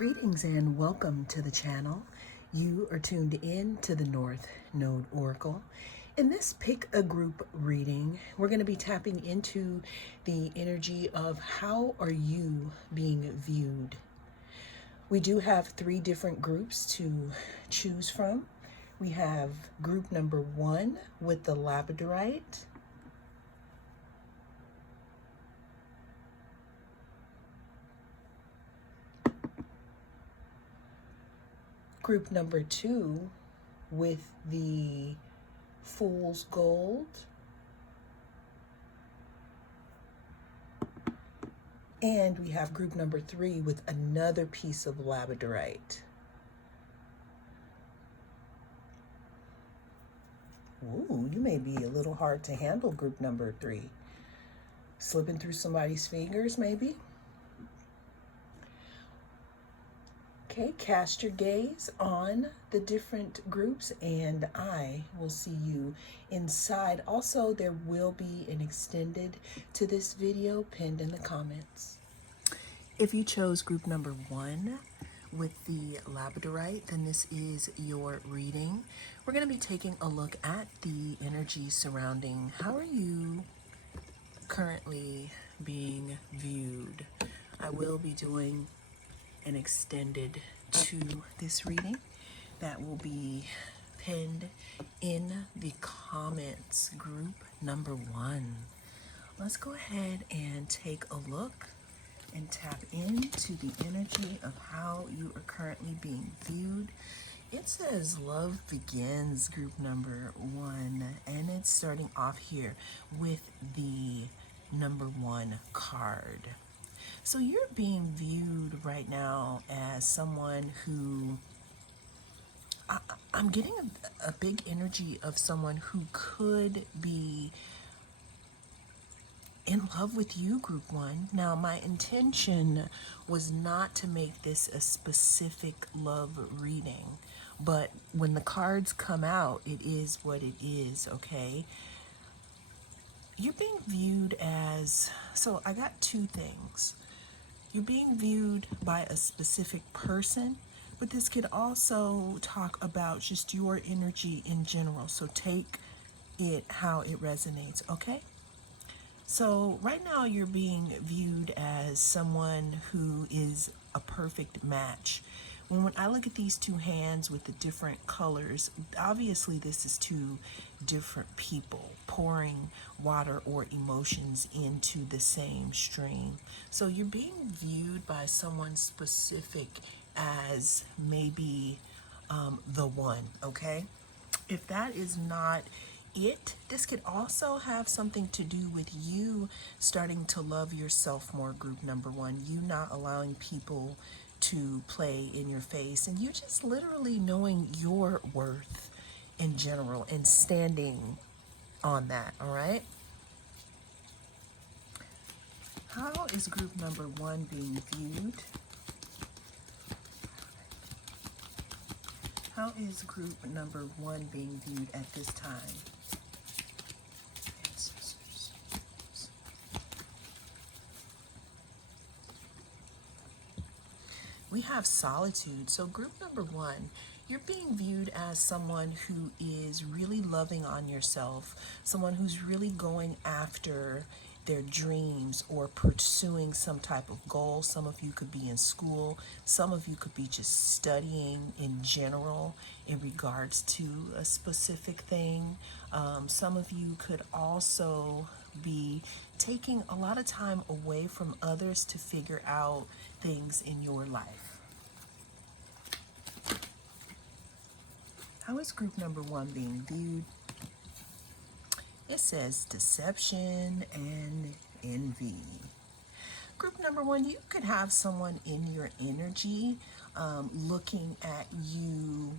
Greetings and welcome to the channel. You are tuned in to the North Node Oracle. In this pick a group reading, we're going to be tapping into the energy of how are you being viewed. We do have 3 different groups to choose from. We have group number 1 with the labradorite. Group number 2 with the fool's gold. And we have group number 3 with another piece of labradorite. Ooh, you may be a little hard to handle, group number 3. Slipping through somebody's fingers, maybe. Okay, cast your gaze on the different groups and I will see you inside. Also, there will be an extended to this video pinned in the comments. If you chose group number 1 with the labradorite, then this is your reading. We're going to be taking a look at the energy surrounding how are you currently being viewed. I will be doing an extended to this reading that will be pinned in the comments. Group number 1. Let's go ahead and take a look and tap into the energy of how you are currently being viewed. It says love begins, group number 1, and it's starting off here with the number 1 card. So you're being viewed right now as someone who, I'm getting a big energy of someone who could be in love with you, group 1. Now, my intention was not to make this a specific love reading, but when the cards come out, it is what it is, okay? You're being viewed as, so I got 2 things. You're being viewed by a specific person, but this could also talk about just your energy in general. So take it how it resonates, okay? So right now you're being viewed as someone who is a perfect match. When I look at these 2 hands with the different colors, obviously this is 2 different people pouring water or emotions into the same stream. So you're being viewed by someone specific as maybe the one, okay? If that is not it, this could also have something to do with you starting to love yourself more, group number 1. You not allowing people to play in your face and you just literally knowing your worth in general and standing on that, all right? How is group number 1 being viewed? How is group number 1 being viewed at this time? We have solitude. So group number 1, you're being viewed as someone who is really loving on yourself, someone who's really going after their dreams or pursuing some type of goal. Some of you could be in school. Some of you could be just studying in general in regards to a specific thing. Some of you could also be taking a lot of time away from others to figure out things in your life. How is group number 1 being viewed? It says deception and envy. Group number 1, you could have someone in your energy looking at you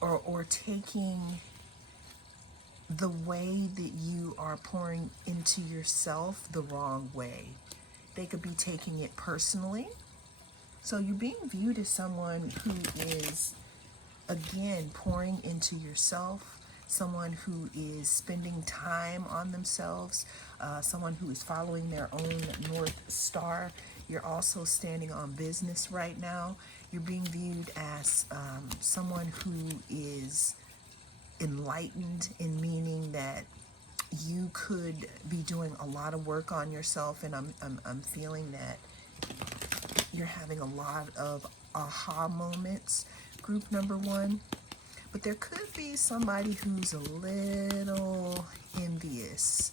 or taking the way that you are pouring into yourself the wrong way. They could be taking it personally. So you're being viewed as someone who is, again, pouring into yourself, someone who is spending time on themselves, someone who is following their own North Star. You're also standing on business right now. You're being viewed as someone who is enlightened, in meaning that you could be doing a lot of work on yourself, and I'm feeling that you're having a lot of aha moments, group number one. But there could be somebody who's a little envious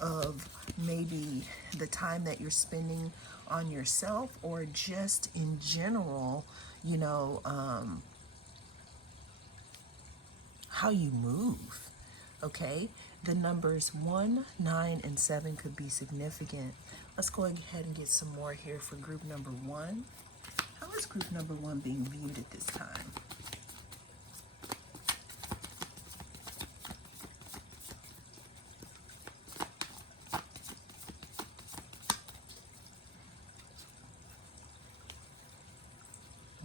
of maybe the time that you're spending on yourself, or just in general, you know, how you move. Okay, the numbers 1, 9, and 7 could be significant. Let's go ahead and get some more here for group number one. How is group number one being viewed at this time?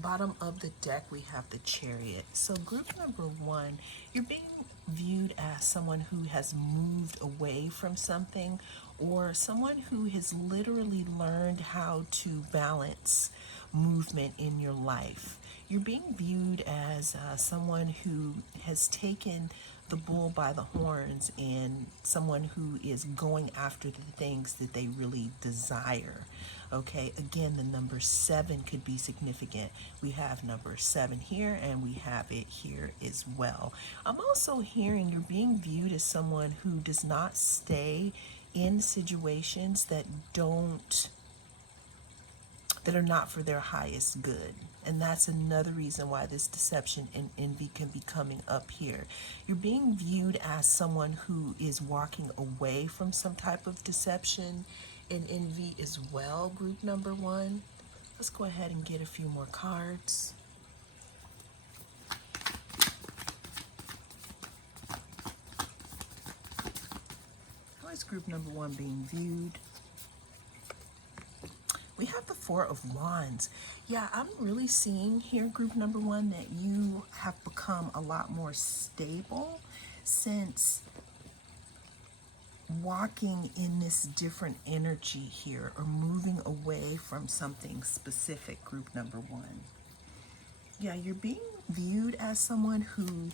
Bottom of the deck, we have the Chariot. So group number one, you're being viewed as someone who has moved away from something, or someone who has literally learned how to balance movement in your life. You're being viewed as someone who has taken the bull by the horns, and someone who is going after the things that they really desire. Okay, again, the number 7 could be significant. We have number 7 here, and we have it here as well. I'm also hearing you're being viewed as someone who does not stay in situations that are not for their highest good. And that's another reason why this deception and envy can be coming up here. You're being viewed as someone who is walking away from some type of deception and envy as well, group number one. Let's go ahead and get a few more cards. How is group number one being viewed? We have the Four of Wands. Yeah, I'm really seeing here, group number one, that you have become a lot more stable since walking in this different energy here, or moving away from something specific, group number one. Yeah, you're being viewed as someone who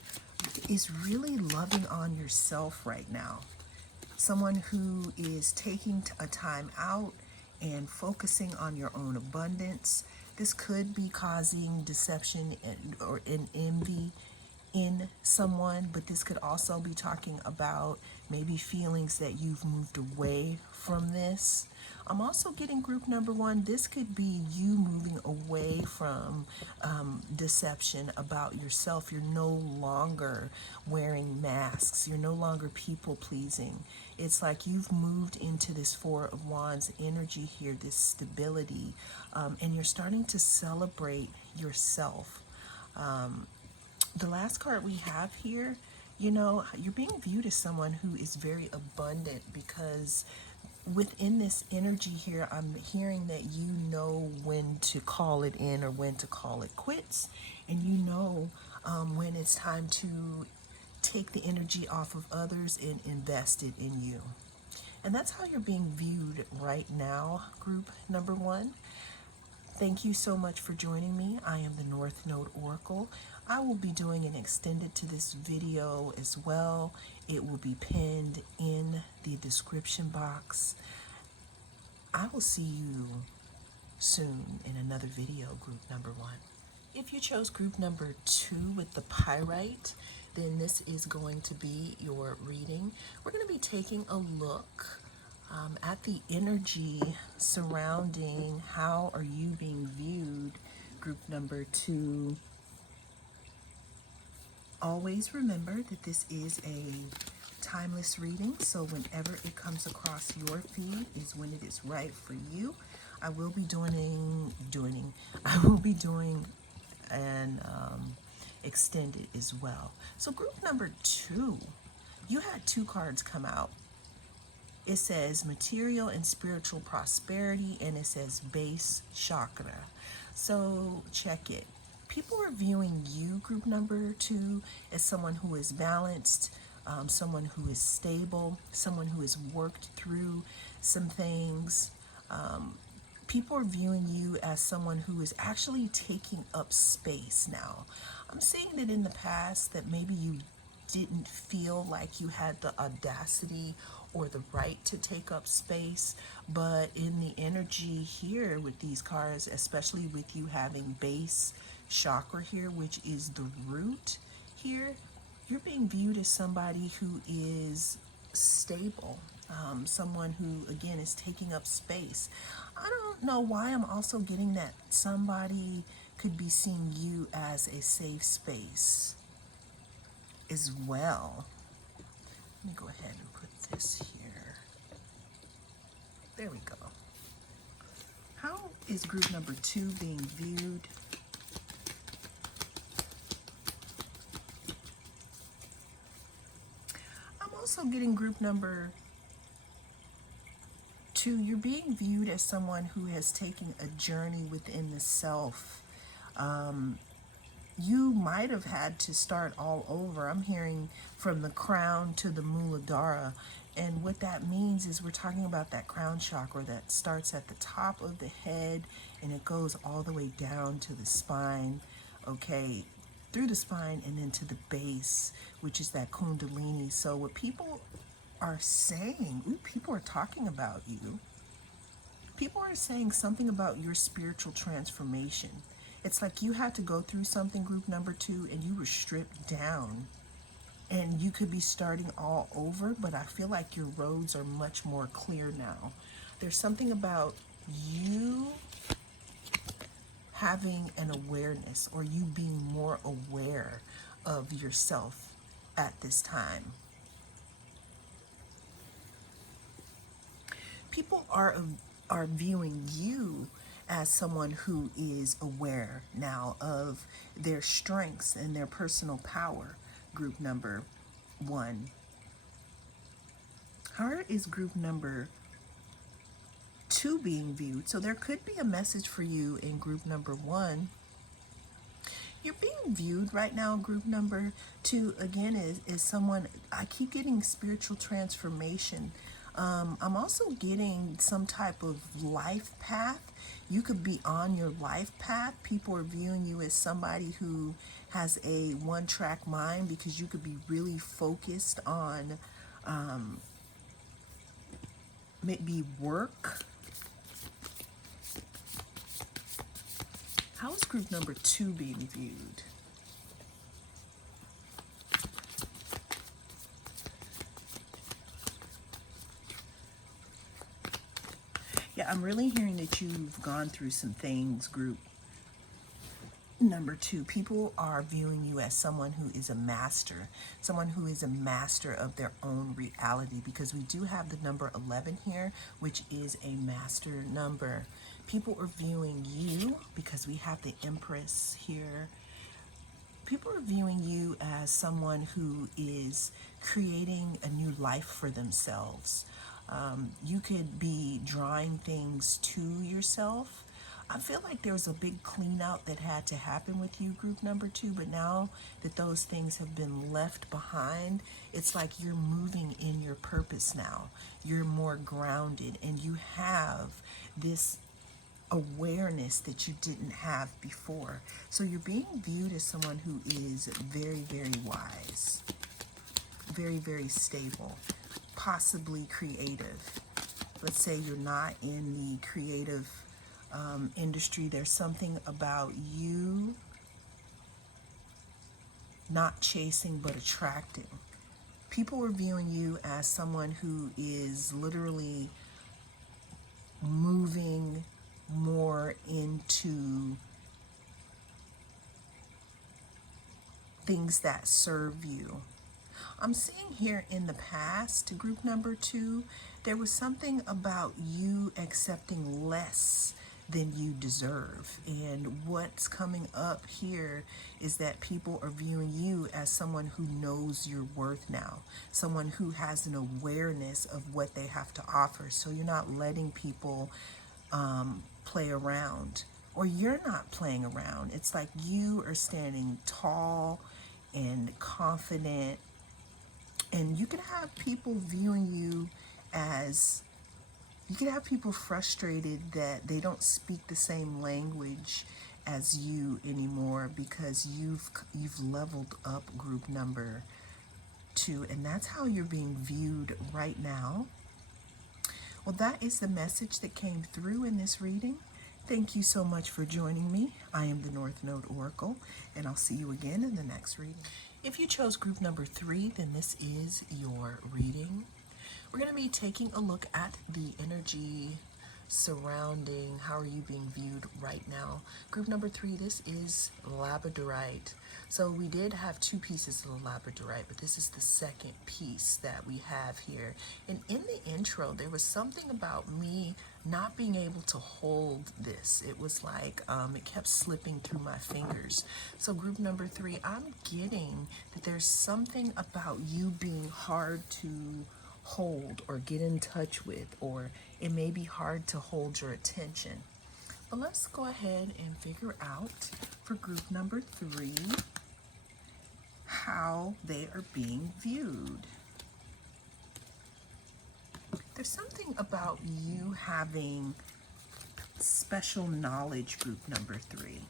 is really loving on yourself right now. Someone who is taking a time out and focusing on your own abundance. This could be causing deception or envy in someone, but this could also be talking about maybe feelings that you've moved away from this. I'm also getting group number one, this could be you moving away from deception about yourself. You're no longer wearing masks. You're no longer people pleasing. It's like you've moved into this Four of Wands energy here, this stability, and you're starting to celebrate yourself. The last card we have here, you know, you're being viewed as someone who is very abundant, because within this energy here, I'm hearing that you know when to call it in or when to call it quits, and you know when it's time to take the energy off of others and invest it in you. And that's how you're being viewed right now, group number one. Thank you so much for joining me. I am the North Node Oracle. I will be doing an extended to this video as well. It will be pinned in the description box. I will see you soon in another video, group number one. If you chose group number 2 with the pyrite, then this is going to be your reading. We're going to be taking a look at the energy surrounding how are you being viewed, group number 2. Always remember that this is a timeless reading, so whenever it comes across your feed is when it is right for you. I will be doing an extended as well. So group number 2, you had 2 cards come out. It says material and spiritual prosperity, and it says base chakra. So check it. People are viewing you, group number 2, as someone who is balanced, someone who is stable, someone who has worked through some things. People are viewing you as someone who is actually taking up space now. I'm seeing that in the past that maybe you didn't feel like you had the audacity or the right to take up space, but in the energy here with these cards, especially with you having base chakra here, which is the root here, you're being viewed as somebody who is stable, someone who, again, is taking up space. I don't know why I'm also getting that somebody could be seeing you as a safe space as well. Let me go ahead and put this here. There we go. How is group number 2 being viewed? I'm also getting group number 2. You're being viewed as someone who has taken a journey within the self. You might have had to start all over. I'm hearing from the crown to the Muladhara. And what that means is we're talking about that crown chakra that starts at the top of the head and it goes all the way down to the spine, okay, through the spine and then to the base, which is that kundalini. So what people are saying, people are talking about you. People are saying something about your spiritual transformation. It's like you had to go through something, group number 2, and you were stripped down. And you could be starting all over, but I feel like your roads are much more clear now. There's something about you having an awareness, or you being more aware of yourself at this time. People are viewing you as someone who is aware now of their strengths and their personal power. Group number 1. How is group number 2 being viewed? So there could be a message for you in group number 1. You're being viewed right now, group number 2, again, is someone, I keep getting spiritual transformation. I'm also getting some type of life path. You could be on your life path. People are viewing you as somebody who has a one-track mind, because you could be really focused on maybe work. How is group number 2 being viewed? Yeah, I'm really hearing that you've gone through some things, group number 2. People are viewing you as someone who is a master, someone who is a master of their own reality, because we do have the number 11 here, which is a master number. People are viewing you, because we have the Empress here. People are viewing you as someone who is creating a new life for themselves. You could be drawing things to yourself. I feel like there was a big clean out that had to happen with you, group number 2, but now that those things have been left behind, it's like you're moving in your purpose now. You're more grounded, and you have this awareness that you didn't have before. So you're being viewed as someone who is very, very wise, very, very stable, possibly creative. Let's say you're not in the creative industry. There's something about you not chasing but attracting. People are viewing you as someone who is literally moving more into things that serve you. I'm seeing here in the past, group number 2, there was something about you accepting less than you deserve. And what's coming up here is that people are viewing you as someone who knows your worth now, someone who has an awareness of what they have to offer. So you're not letting people play around, or you're not playing around. It's like you are standing tall and confident, and you can have people viewing you as You can have people frustrated that they don't speak the same language as you anymore because you've leveled up group number 2, and that's how you're being viewed right now. Well, that is the message that came through in this reading. Thank you so much for joining me. I am the North Node Oracle, and I'll see you again in the next reading. If you chose group number 3, then this is your reading. We're going to be taking a look at the energy surrounding how are you being viewed right now. Group number 3, this is labradorite. So we did have 2 pieces of labradorite, but this is the second piece that we have here. And in the intro, there was something about me not being able to hold this. It was like it kept slipping through my fingers. So group number 3, I'm getting that there's something about you being hard to hold or get in touch with, or it may be hard to hold your attention. But let's go ahead and figure out for group number 3 how they are being viewed. There's something about you having special knowledge, group number 3.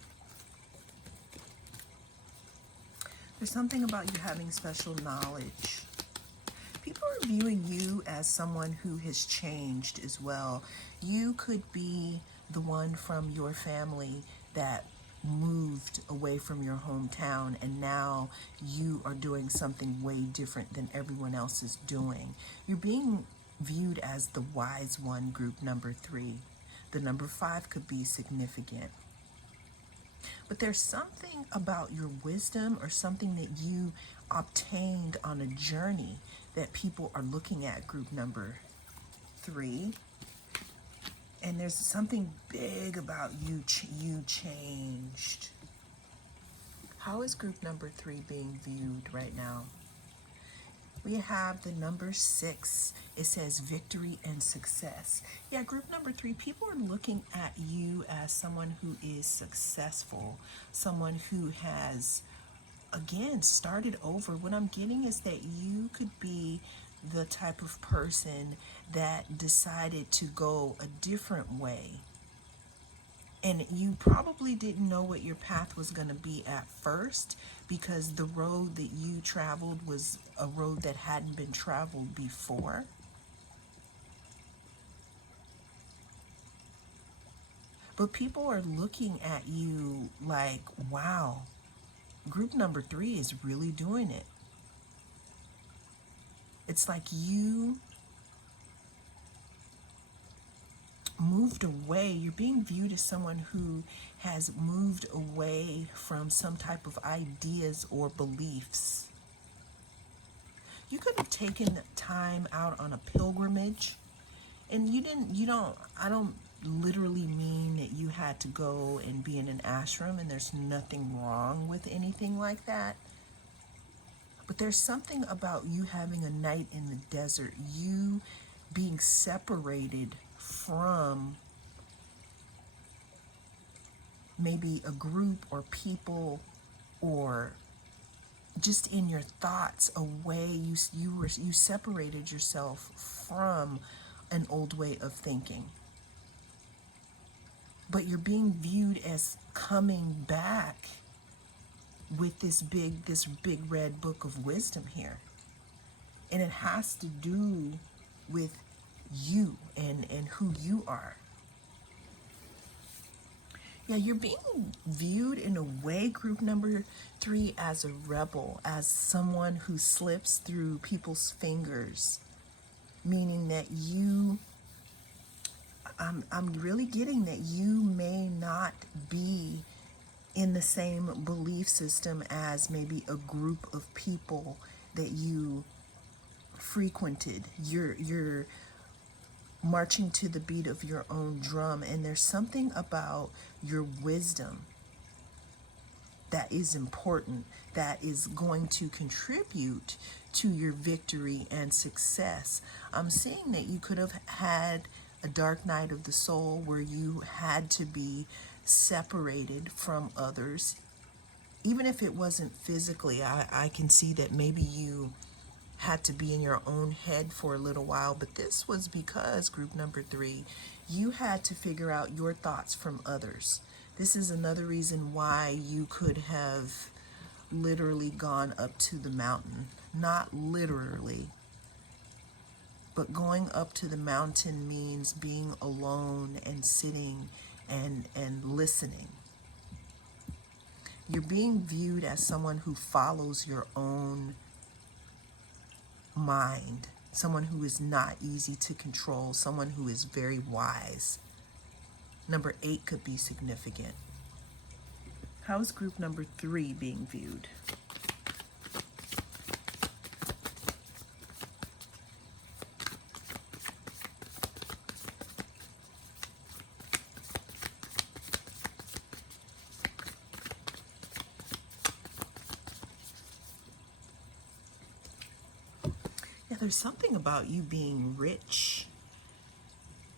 There's something about you having special knowledge. People are viewing you as someone who has changed as well. You could be the one from your family that moved away from your hometown, and now you are doing something way different than everyone else is doing. You're being viewed as the wise one, group number 3. The number 5 could be significant. But there's something about your wisdom or something that you obtained on a journey that people are looking at, group number 3. And there's something big about you, you changed. How is group number 3 being viewed right now? We have the number 6. It says victory and success. Yeah, group number 3, people are looking at you as someone who is successful, someone who has, again, started over. What I'm getting is that you could be the type of person that decided to go a different way. And you probably didn't know what your path was going to be at first, because the road that you traveled was a road that hadn't been traveled before. But people are looking at you like, wow, group number 3 is really doing it. It's like you moved away. You're being viewed as someone who has moved away from some type of ideas or beliefs. You could have taken time out on a pilgrimage, and I don't literally mean that you had to go and be in an ashram, and there's nothing wrong with anything like that. But there's something about you having a night in the desert, you being separated from maybe a group or people, or just in your thoughts away. You separated yourself from an old way of thinking. But you're being viewed as coming back with this big red book of wisdom here. And it has to do with you and who you are. Yeah, you're being viewed in a way, group number 3, as a rebel, as someone who slips through people's fingers, meaning that I'm really getting that you may not be in the same belief system as maybe a group of people that you frequented. You're marching to the beat of your own drum, and there's something about your wisdom that is important, that is going to contribute to your victory and success. I'm seeing that you could have had a dark night of the soul where you had to be separated from others. Even if it wasn't physically, I can see that maybe you had to be in your own head for a little while, but this was because, group number 3, you had to figure out your thoughts from others. This is another reason why you could have literally gone up to the mountain. Not literally, but going up to the mountain means being alone and sitting and listening. You're being viewed as someone who follows your own mind, someone who is not easy to control, someone who is very wise. Number 8 could be significant. How is group number 3 being viewed? Yeah, there's something about you being rich,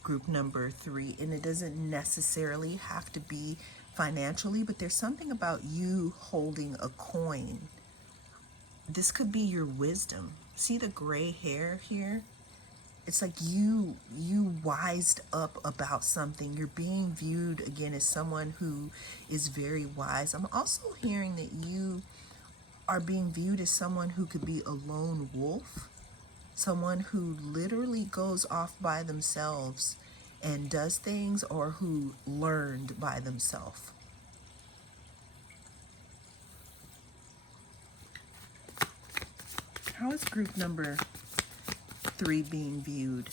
group number 3, and it doesn't necessarily have to be financially, but there's something about you holding a coin. This could be your wisdom. See the gray hair here? It's like you wised up about something. You're being viewed again as someone who is very wise. I'm also hearing that you are being viewed as someone who could be a lone wolf, someone who literally goes off by themselves and does things, or who learned by themselves. How is group number 3 being viewed?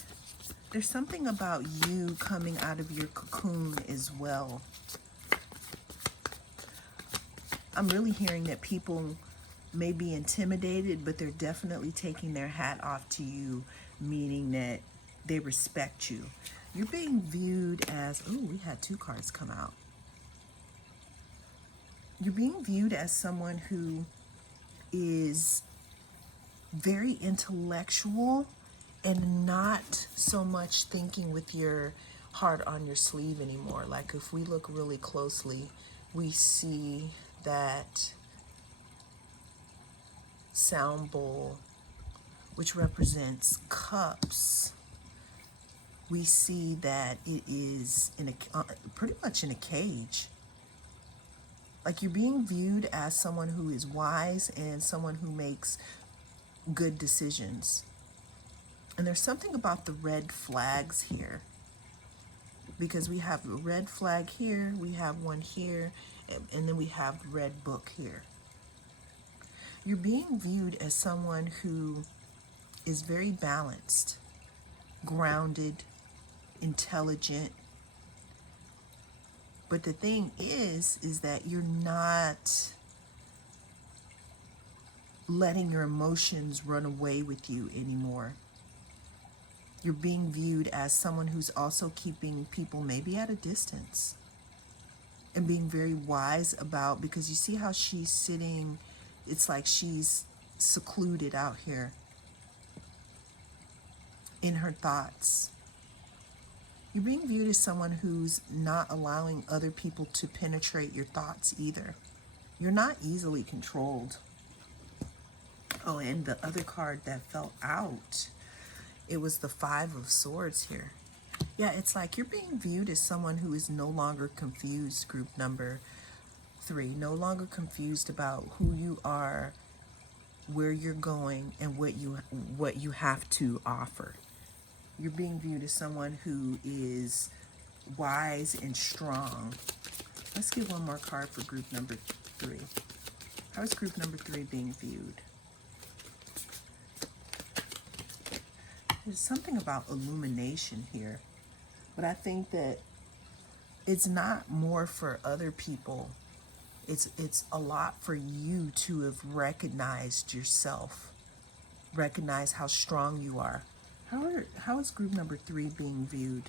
There's something about you coming out of your cocoon as well. I'm really hearing that people may be intimidated, but they're definitely taking their hat off to you, meaning that they respect you. You're being viewed as, oh, we had 2 cards come out. You're being viewed as someone who is very intellectual and not so much thinking with your heart on your sleeve anymore. Like if we look really closely, we see that sound bowl, which represents cups. We see that it is in a pretty much in a cage. Like you're being viewed as someone who is wise and someone who makes good decisions. And there's something about the red flags here, because we have a red flag here, we have one here, and then we have the red book here. You're being viewed as someone who is very balanced, grounded, intelligent. But the thing is that you're not letting your emotions run away with you anymore. You're being viewed as someone who's also keeping people maybe at a distance and being very wise about, because you see how she's sitting, it's like she's secluded out here in her thoughts. You're being viewed as someone who's not allowing other people to penetrate your thoughts either. You're not easily controlled. Oh, and the other card that fell out, it was the 5 of Swords here. Yeah, it's like you're being viewed as someone who is no longer confused, group number 3. No longer confused about who you are, where you're going, and what you have to offer. You're being viewed as someone who is wise and strong. Let's get one more card for group number 3. How is group number 3 being viewed? There's something about illumination here, but I think that it's not more for other people. It's a lot for you to have recognized yourself, recognize how strong you are. How is group number 3 being viewed?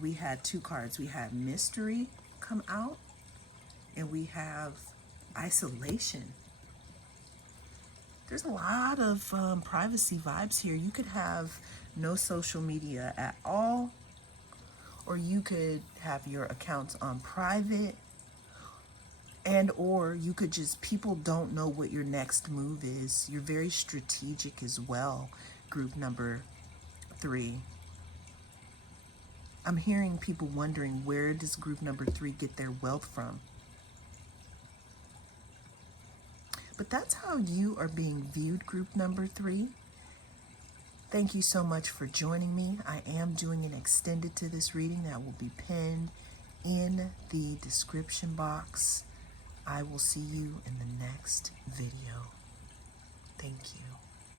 We had 2 cards. We had mystery come out, and we have isolation. There's a lot of privacy vibes here. You could have no social media at all, or you could have your accounts on private, And or you could just, people don't know what your next move is. You're very strategic as well, group number 3. I'm hearing people wondering, where does group number 3 get their wealth from? But that's how you are being viewed, group number 3. Thank you so much for joining me. I am doing an extended to this reading that will be pinned in the description box. I will see you in the next video. Thank you.